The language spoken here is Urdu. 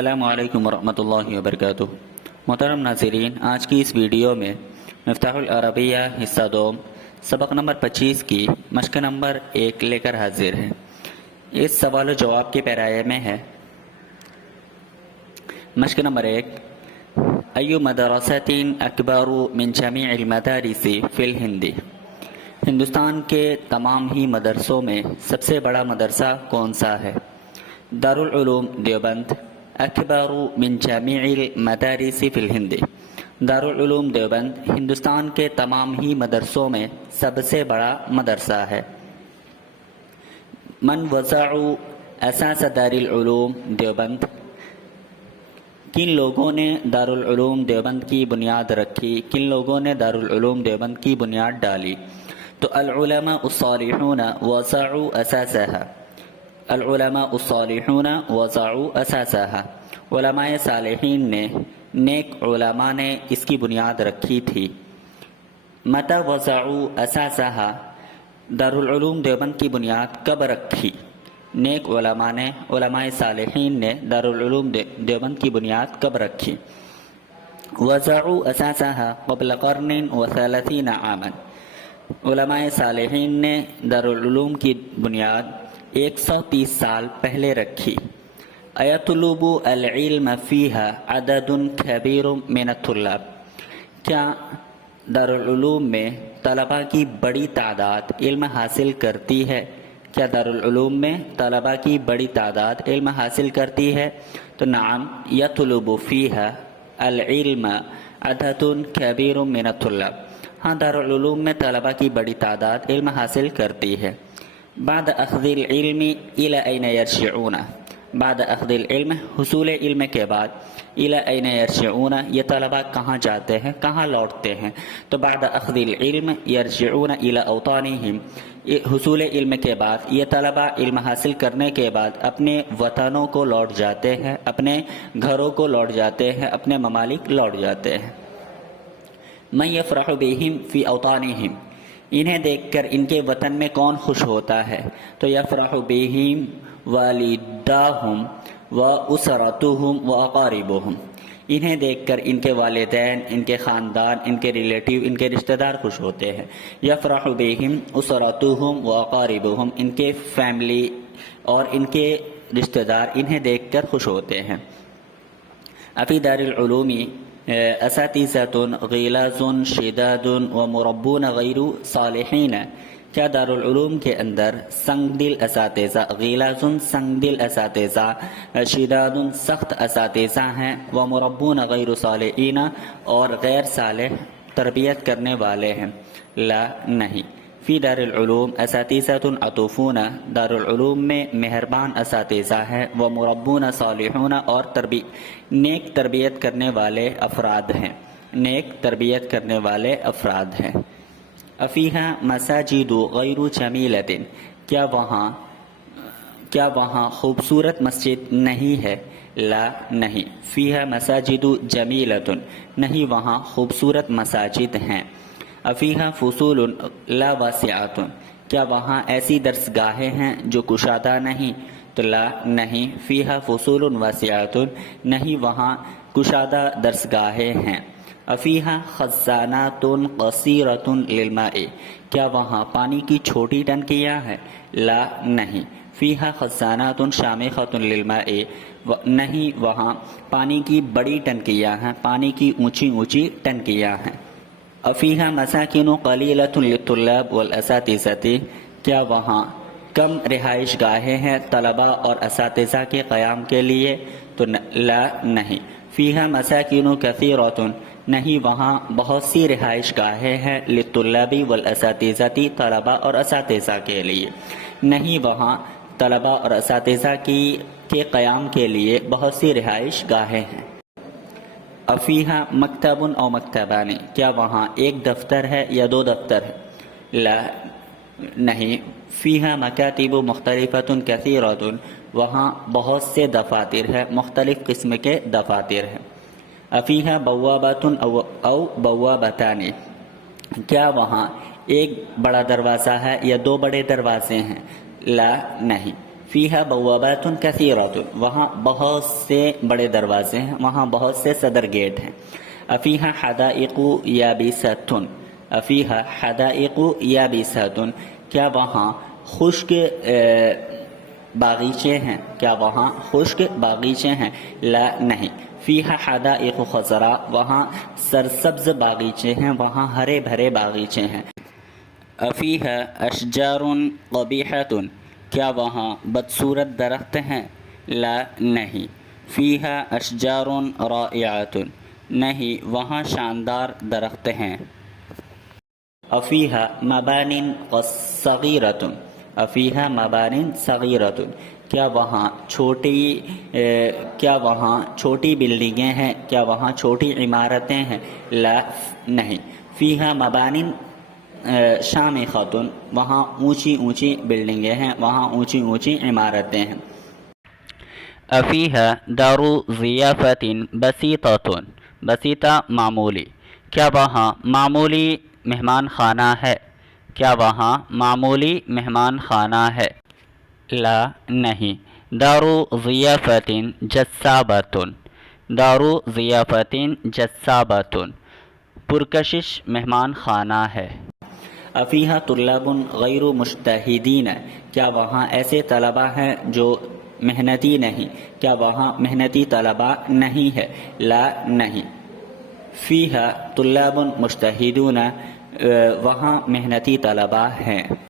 السلام علیکم ورحمۃ اللہ وبرکاتہ۔ محترم ناظرین، آج کی اس ویڈیو میں مفتاح العربیہ حصہ 2 سبق نمبر 25 کی مشق نمبر 1 لے کر حاضر ہے۔ اس سوال و جواب کے پیرائے میں ہے مشق نمبر 1، ایو مدرسۃ اکبر من جمیع المدارس فی الہند، ہندوستان کے تمام ہی مدرسوں میں سب سے بڑا مدرسہ کون سا ہے؟ دارالعلوم دیوبند اکبر من جمیع المدارس فی الہند، دارالعلوم دیوبند ہندوستان کے تمام ہی مدرسوں میں سب سے بڑا مدرسہ ہے۔ من وضع اساس دارالعلوم دیوبند، کن لوگوں نے دارالعلوم دیوبند کی بنیاد رکھی، کن لوگوں نے دارالعلوم دیوبند کی بنیاد ڈالی؟ تو العلماء الصالحون وضعوا اساسها، العلماء الصالحون وضعوا اساسها، علماء صالحین نے، نیک علماء نے اس کی بنیاد رکھی تھی۔ متى وضعوا اساسها، دارالعلوم دیوبند کی بنیاد کب رکھی؟ نیک علماء نے، علماء صالحین نے دارالعلوم دیوبند کی بنیاد کب رکھی؟ وضعوا اساسها قبل قرن و30 عاما، علماء صالحین نے دارالعلوم کی بنیاد 130 سال پہلے رکھی۔ ایطلب العلم فیہا عدد کبیر من الطلاب، کیا دارالعلوم میں طلباء کی بڑی تعداد علم حاصل کرتی ہے؟ کیا دارالعلوم میں طلباء کی بڑی تعداد علم حاصل کرتی ہے؟ تو نعم، یطلب فیہا العلم عدد کبیر من الطلاب، ہاں دارالعلوم میں طلباء کی بڑی تعداد علم حاصل کرتی ہے۔ بعد اخذ العلم الى این یرجعون، بعد اخذ العلم حصول علم کے بعد، الى این یرجعون یہ طلباء کہاں جاتے ہیں، کہاں لوٹتے ہیں؟ تو بعد اخذ العلم یرجعون الى اوطانہم، حصول علم کے بعد یہ طلباء علم حاصل کرنے کے بعد اپنے وطنوں کو لوٹ جاتے ہیں، اپنے گھروں کو لوٹ جاتے ہیں، اپنے ممالک لوٹ جاتے ہیں۔ من یفرح بہم فی اوطانہم، انہیں دیکھ کر ان کے وطن میں کون خوش ہوتا ہے؟ تو یفرح بہم والداہم و اسرتہم و اقاربہم، انہیں دیکھ کر ان کے والدین، ان کے خاندان، ان کے ریلیٹیو، ان کے رشتہ دار خوش ہوتے ہیں۔ یفرح بہم اسرتہم و اقاربہم، ان کے فیملی اور ان کے رشتہ دار انہیں دیکھ کر خوش ہوتے ہیں۔ افی دار العلوم اساتذۃ غلاظ شداد و مربون غیر صالحین، کیا دارالعلوم کے اندر سنگ دل اساتذہ، غلاظ سنگ دل اساتذہ، شداد سخت اساتذہ ہیں، و مربون غیر صالحین اور غیر صالح تربیت کرنے والے ہیں؟ لا، نہیں۔ فی دار العلوم اساتذۃ عطوفون، دارالعلوم میں مہربان اساتذہ ہیں، و مربون صالحون اور نیک تربیت کرنے والے افراد ہیں، نیک تربیت کرنے والے افراد ہیں۔ افیہا مساجد غیر جمیلۃ، کیا وہاں خوبصورت مسجد نہیں ہے؟ لا، نہیں۔ فیہا مساجد جمیلۃ، نہیں وہاں خوبصورت مساجد ہیں۔ افیہا فصول لا واسعۃ، کیا وہاں ایسی درسگاہیں ہیں جو کشادہ نہیں؟ تو لا، نہیں۔ فیہا فصول واسعۃ، نہیں وہاں کشادہ درسگاہیں ہیں۔ افیہا خزانات قصیرۃ للماء، کیا وہاں پانی کی چھوٹی ٹنکیاں ہیں؟ لا، نہیں۔ فیہا خزانات شامخۃ للماء، نہیں وہاں پانی کی بڑی ٹنکیاں ہیں، پانی کی اونچی اونچی ٹنکیاں ہیں۔ افیہا مساکن قلیلۃ للطلاب والاساتذۃ، کیا وہاں کم رہائش گاہیں ہیں طلباء اور اساتذہ کے قیام کے لیے؟ تو لا، نہیں۔ فیہا مساکن کثیرۃ، نہیں وہاں بہت سی رہائش گاہیں ہیں، للطلاب والاساتذۃ طلباء اور اساتذہ کے لیے، نہیں وہاں طلباء اور اساتذہ کے قیام کے لیے بہت سی رہائش گاہیں ہیں۔ افیہا مکتب او مکتبان، کیا وہاں ایک دفتر ہے یا 2 دفتر ہے؟ لا، نہیں۔ فیہا مکاتب مختلفۃ کثیرۃ، وہاں بہت سے دفاتر ہیں، مختلف قسم کے دفاتر ہیں۔ افیہا بوابۃ او بوابتان، کیا وہاں ایک بڑا دروازہ ہے یا 2 بڑے دروازے ہیں؟ لا، نہیں۔ فیہا بوابات کثیرۃ، وہاں بہت سے بڑے دروازے ہیں، وہاں بہت سے صدر گیٹ ہیں۔ افیہا حدائق یابسۃ، افیہا حدائق یابسۃ، کیا وہاں خشک باغیچے ہیں؟ کیا وہاں خشک باغیچے ہیں؟ لا، نہیں۔ فیہا حدائق خضراء، وہاں سرسبز باغیچے ہیں، وہاں ہرے بھرے باغیچے ہیں۔ افیہا اشجار قبیحۃ، کیا وہاں بدصورت درخت ہیں؟ لا، نہیں۔ فیہا اشجار رائعۃ، نہیں، وہاں شاندار درخت ہیں۔ افیہا مبان صغیرۃ، افیہا مبان صغیرۃ، کیا وہاں چھوٹی بلڈنگیں ہیں؟ کیا وہاں چھوٹی عمارتیں ہیں؟ لا، نہیں۔ فیہا مبان شامخۃ، وہاں اونچی اونچی بلڈنگیں ہیں، وہاں اونچی اونچی عمارتیں ہیں۔ افیہا دار ضیافۃ بسیطۃ، بسیطہ معمولی، کیا وہاں معمولی مہمان خانہ ہے؟ کیا وہاں معمولی مہمان خانہ ہے؟ لا، نہیں۔ دار ضیافۃ جسابۃ، دار ضیافۃ جسابۃ، پرکشش مہمان خانہ ہے۔ افیہا طلاب غیر مجتہدین، کیا وہاں ایسے طلباء ہیں جو محنتی نہیں؟ کیا وہاں محنتی طلباء نہیں ہے؟ لا، نہیں۔ فیہا طلاب مجتہدون، وہاں محنتی طلباء ہیں۔